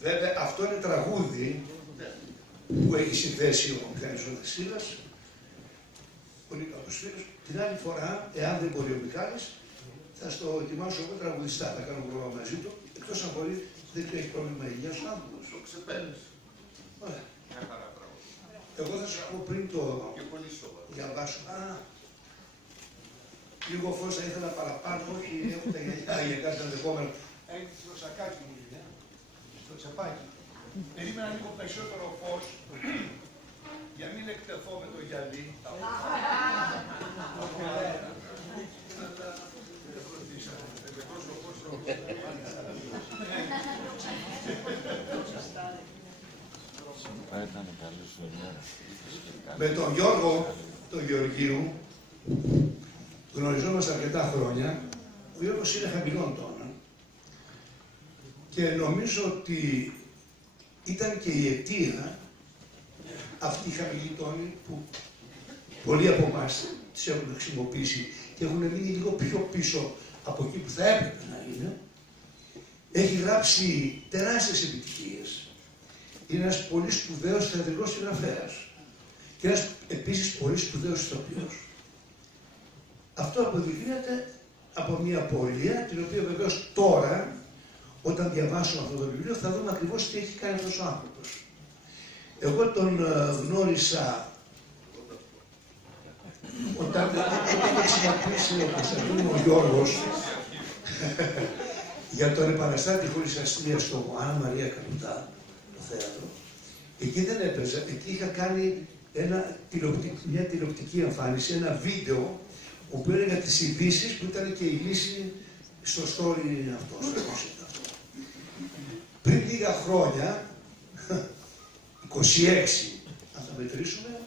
Βέβαια, αυτό είναι τραγούδι που έχει συνδέσει ο Μιχάλης ο Δεσίλας, πολύ καλός φίλος. Την άλλη φορά, εάν δεν μπορεί ο Μιχάλης, θα στο ετοιμάσω εγώ τραγουδιστά, θα κάνω πρόγραμμα μαζί του, εκτός αν μπορεί, δεν του έχει πρόβλημα υγείας ο άνθρωπος. Το ξεπέρνεις. Ωραία. Εγώ θα σου πω πριν το διαβάσω. Λίγο φως θα ήθελα παραπάνω, όχι έχω τα γυαλιά για κάτι ενδεχόμενο. Έχει στο σακάκι μου, στο τσαπάκι. Περίμενα λίγο περισσότερο φως, για μην εκτεθώ με το γυαλί. Με τον Γιώργο, τον Γεωργίου, γνωριζόμαστε αρκετά χρόνια. Ο Γιώργος είναι χαμηλών τόνων και νομίζω ότι ήταν και η αιτία αυτή η χαμηλή τόνη που πολλοί από εμάς τις έχουν χρησιμοποιήσει και έχουν μείνει λίγο πιο πίσω από εκεί που θα έπρεπε να είναι. Έχει γράψει τεράστιες επιτυχίες. Είναι ένας πολύ σπουδαίος θεατρικός συγγραφέας και ένας επίσης πολύ σπουδαίος ηθοποιός. Αυτό αποδεικνύεται από μια πορεία, την οποία βεβαίως τώρα, όταν διαβάσουμε αυτό το βιβλίο, θα δούμε ακριβώς τι έχει κάνει αυτός ο άνθρωπος. Εγώ τον γνώρισα όταν χρησιμοποίησε ο Κωνσταντίνου ο Γιώργος για τον επαναστάτη χωρίς αστεία στο Άννα Μαρία Καπουτά, το θέατρο. Εκεί δεν έπαιζα, εκεί είχα κάνει μια τηλεοπτική εμφάνιση, ένα βίντεο, όπου έλεγα τις ειδήσεις που ήταν και η λύση στο story αυτό. Πριν λίγα χρόνια, 26 αν θα μετρήσουμε,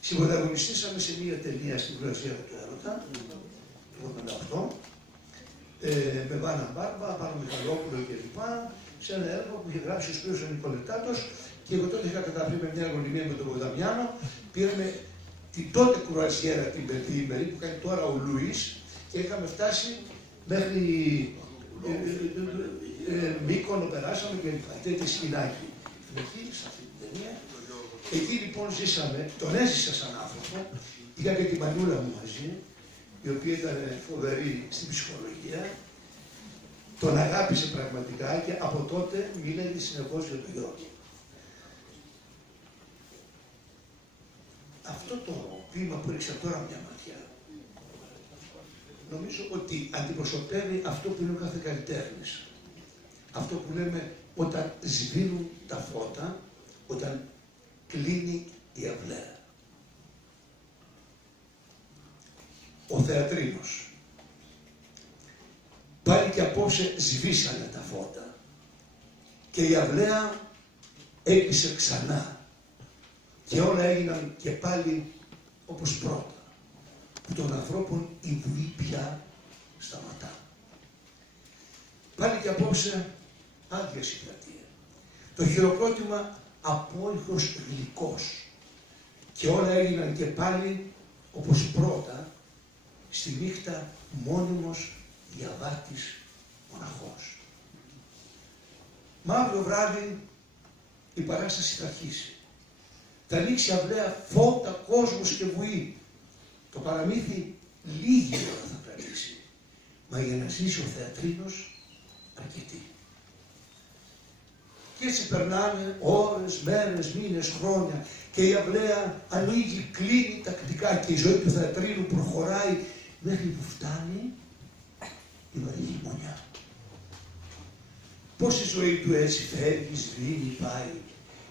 συμπροταγωνιστήσαμε σε μια ταινία στην Προεδρία του Έρωτα, το 1988, με Βάνα Μπάρμπα, Πάνο Μιχαλόπουλο κλπ. Σε ένα έργο που είχε γράψει ο Σπύρος ο Νικολετάτος και εγώ τότε είχα καταφέρει με μια γνωριμία με τον Ποδαμιάνο. Πήραμε την τότε κουρασιέρα την πεντήμερη που κάνει τώρα ο Λουίς και είχαμε φτάσει μέχρι Μύκονο, περάσαμε και τέτοια σκηνάκι. Εκεί, σε αυτή την ταινία. Εκεί λοιπόν ζήσαμε, τον έζησα σαν άνθρωπο, είχα και τη μανούλα μου μαζί, η οποία ήταν φοβερή στην ψυχολογία, τον αγάπησε πραγματικά και από τότε μίλαγε συνεχώς για τον Γιώργο. Αυτό το ποίημα που έριξα τώρα μια ματιά, νομίζω ότι αντιπροσωπεύει αυτό που είναι ο κάθε καλλιτέχνης. Αυτό που λέμε όταν σβήνουν τα φώτα, όταν κλείνει η αυλαία. Ο θεατρίνος. Πάλι και απόψε σβήσανε τα φώτα και η αυλαία έκλεισε ξανά και όλα έγιναν και πάλι όπως πρώτα, που των ανθρώπων η βουή πια σταματά. Πάλι και απόψε άδεια συγκρατεία. Το χειροκρότημα απόλυτος γλυκός και όλα έγιναν και πάλι όπως πρώτα, στη νύχτα μόνιμος διαβάτης μοναχός. Μαύρο βράδυ η παράσταση θα αρχίσει. Θα ανοίξει αυλαία, φώτα, κόσμος και βουή. Το παραμύθι λίγη ώρα θα κρατήσει. Μα για να ζήσει ο θεατρίνος αρκετή. Και έτσι περνάνε ώρες, μέρες, μήνες, χρόνια και η αυλαία ανοίγει, κλείνει τακτικά και η ζωή του θεατρίνου προχωράει μέχρι που φτάνει η βαρύ χειμωνιά. Πώς η ζωή του έτσι φεύγει, σβήνει, πάει,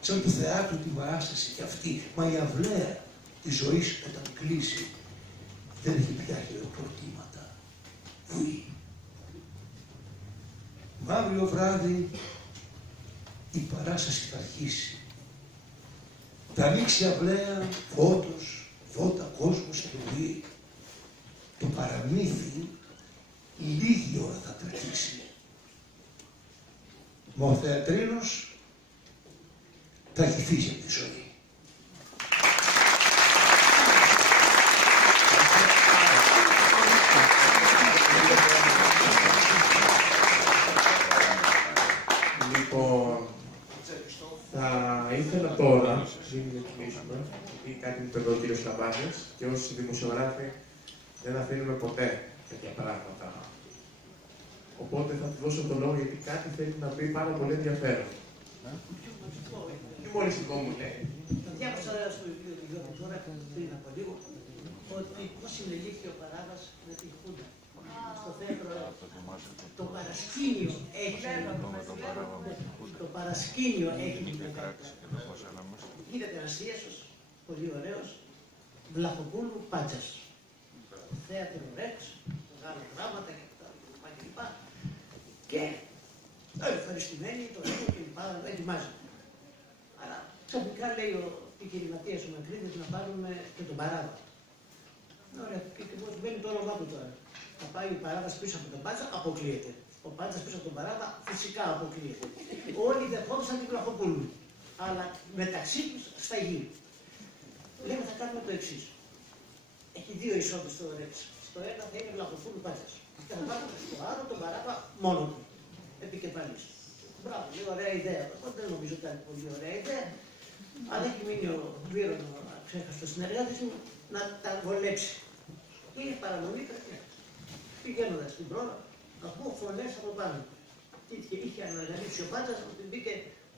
σαν του θεάτρου την παράσταση κι αυτή, μα η αυλαία της ζωής όταν κλείσει δεν έχει πια χειροκροτήματα. Βουή. Μαύριο βράδυ η παράσταση θα αρχίσει. Θα ανοίξει αυλαία, φώτος, φώτα, κόσμος και βουή. Το παραμύθι λίγη ώρα θα κρατήσει. Μα ο θεατρίνος θα έχει φύγει από τη ζωή. Λοιπόν, θα ήθελα τώρα, πριν κλείσουμε, γιατί κάτι μου είπε ο κύριος Λαμπάνης, και όσοι δημοσιογράφοι δεν αφήνουμε ποτέ τέτοια πράγματα. Οπότε θα του δώσω το λόγο γιατί κάτι θέλει να πει πάρα πολύ ενδιαφέρον. Τι μολυστικό μου λέει. Το διάβασα στο βιβλίο του Γιώργου τώρα πριν από λίγο ότι πώς συνελήφθη ο Παράβας με τη Χούντα. Στο θέατρο το παρασκήνιο έχει. Το παρασκήνιο έχει. Γίνεται ένας Ίασος, πολύ ωραίος, Βλαχοπούλου Πάτσας. Θέατρο Ρεξ, μεγάλα γράμματα κλπ. Και ευχαριστημένοι, το έργο κλπ. Ετοιμάζεται. Αλλά ξαφνικά λέει ο επιχειρηματίας ο Μακρύδης να πάρουμε και τον Παράβα. Ωραία, και ακριβώς μπαίνει το όνομά του τώρα. Θα πάει ο Παράβας πίσω από τον Πάτσα, αποκλείεται. Ο Πάτσας πίσω από τον Παράβα, φυσικά αποκλείεται. Όλοι δεχόντουσαν την Βλαχοπούλου. Αλλά μεταξύ τους στα γη. Λέμε θα κάνουμε το εξής. Έχει δύο εισόδους στο Ρεξ. Στο ένα θα είναι Βλαχοπούλου Πάτσας. Και θα πάρουμε στο άλλο τον Παράβα μόνο του. Επικεφαλής. Μπράβο, λέει ωραία ιδέα. Δεν νομίζω ότι ήταν πολύ ωραία ιδέα. Αλλά έχει μείνει ο Βίρονο, ξέχαστο συνεργάτης μου, να τα βολέψει. Είναι παραμονή κακιά. Πηγαίνοντας στην πρόβα, ακούω φωνές από πάνω. Είχε αναγαλύψει ο Πάτσας ότι μπήκε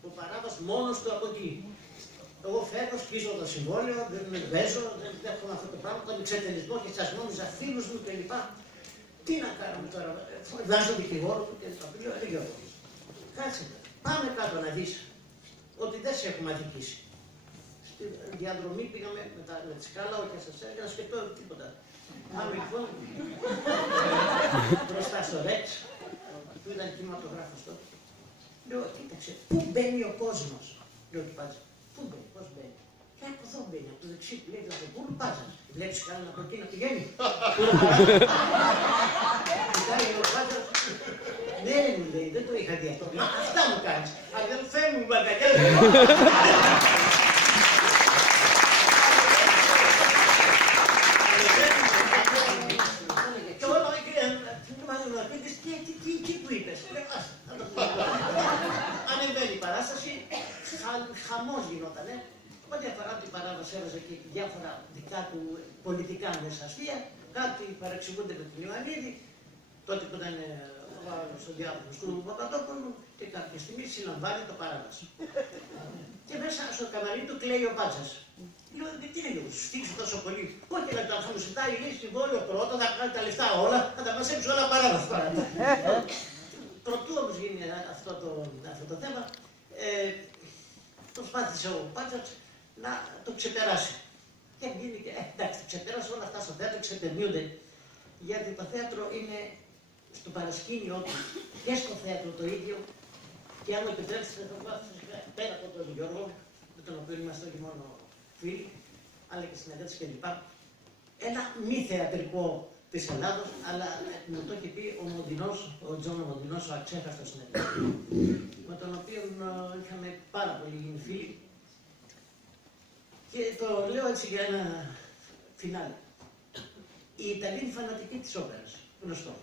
ο Παράβας μόνος του από εκεί. Εγώ φεύγω, σκίζω το συμβόλαιο, δεν με παίζω, δεν δέχομαι αυτό το πράγμα, τον εξετελισμό και σας νόμιζα φίλους μου κλπ. Τι να κάνουμε τώρα, βάζω τον δικηγόρο του και το λέω, Γιώργο, κάτσε, πάμε κάτω να δεις ότι δεν σε έχουμε αδικήσει. Στη διαδρομή πήγαμε με τη σκάλα, όχι σας έλεγα, να σκεφτώ τίποτα. Πάμε λοιπόν μπροστά στο Ρεξ, που ήταν κινηματογράφος τότε. Λέω, κοίταξε, πού μπαίνει ο κόσμος, λέω του Πάτσα. Πού μπαίνει, πώς μπαίνει. Και από εδώ μπαίνει, από το δεξί που λέει Βλαχοπούλου Πάτσα. Βλέπεις κανέναν από εκεί να πηγαίνει. Κοιτάει ο Πάτσας. Ναι, μου λέει, δεν το είχα δει αυτό. Μα αυτά μου κάνεις. Αδελφέ μου, μπαγκαλιά. Και όλα τι του είπες. Ανεβαίνει η παράσταση, χαμός γινότανε. Ό,τι αφορά την Παράβαση έβαζε και διάφορα δικά του πολιτικά μέσα αστεία. Κάτι παρεξηγούνται με την Ιωαννίδη, τότε που ήταν στο διάδοχο του Παπαδόπουλου και κάποια στιγμή συλλαμβάνει το Παράβαση. Και μέσα στο καμαρί του κλαίει ο Πάτσας. Λέω, τι λέει, σου στήξε τόσο πολύ. Όχι, αλλά θα μου ζητάει λέει συμβόλαιο πρώτα, θα κάνει τα λεφτά όλα, θα τα μαζέψει όλα Παράβαση. Προτού όμως γίνει αυτό το θέμα, προσπάθησε ο Πάτσας να το ξεπεράσει. Και γίνει και, εντάξει, ξεπέρασε όλα αυτά στο θέατρο, ξεπερνιούνται. Γιατί το θέατρο είναι στο παρασκήνιό του και στο θέατρο το ίδιο. Και αν μου επιτρέψετε, θα πω πέρα από τον Γιώργο, με τον οποίο είμαστε όχι μόνο φίλοι, αλλά και συνεργάτες κλπ. Ένα μη θεατρικό της Ελλάδος, αλλά μου το έχει πει ο Μοντινός, ο Τζόνο Μοντινός, ο αξέχαστος συνεργάτης, με τον οποίο είχαμε πάρα πολύ γίνει φίλοι. Και το λέω έτσι για ένα φινάλε. Οι Ιταλοί είναι φανατικοί της όπερας, γνωστό.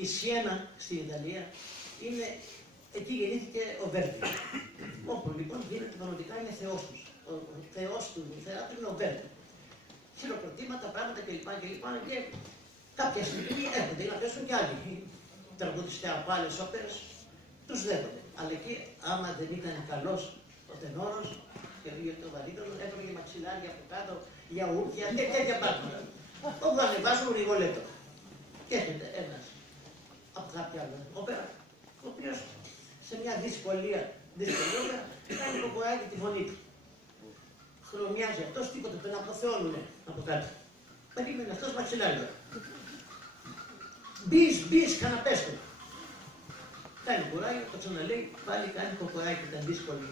Η Σιένα στην Ιταλία είναι, εκεί γεννήθηκε ο Βέρντι. Όπου λοιπόν γίνεται κανονικά είναι θεός τους. Ο θεός του θεάτρου είναι ο Βέρντι. Χειροκροτήματα, πράγματα κλπ. Και κάποια στιγμή έρχονται να πέσουν κι άλλοι. Οι τραγουδιστές από άλλες όπερες τους δέχονται. Αλλά εκεί άμα δεν ήταν καλός ο τενόρος, και το βαρύτερο έπαιρνε μαξιλάρια από κάτω, γιαούρτια, τέτοια πράγματα. Όπου ανεβάζουν Ριγολέτο. Και έρχεται ένας από κάποια άλλη όπερα, ο οποίος σε μια δύσκολη όπερα κάνει κοκοράκι τη φωνή του. Χρωμιάζει αυτός, τίποτα, τον αποθεώνουνε από κάτω. Περίμενε αυτός μαξιλάρια. Μπεις, καναπές του. Κάνει κουράγιο, το ξαναλέει, πάλι κάνει κοκοράκι, ήταν δύσκολη.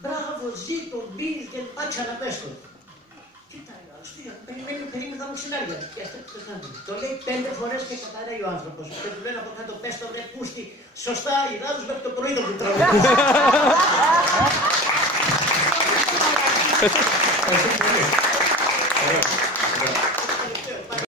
Μπράβο, ζήτω, μπεις και πάει ξαναπες του. Κοιτάει ο άλλος, περιμένει θα μου ξυνάρια. Το λέει 5 φορές και καταραίει ο άνθρωπος. Και του λένε από κάτω, πες το βρε πούστη, σωστά, οι άλλους μέχρι το πρωί θα του τραγουδίσει.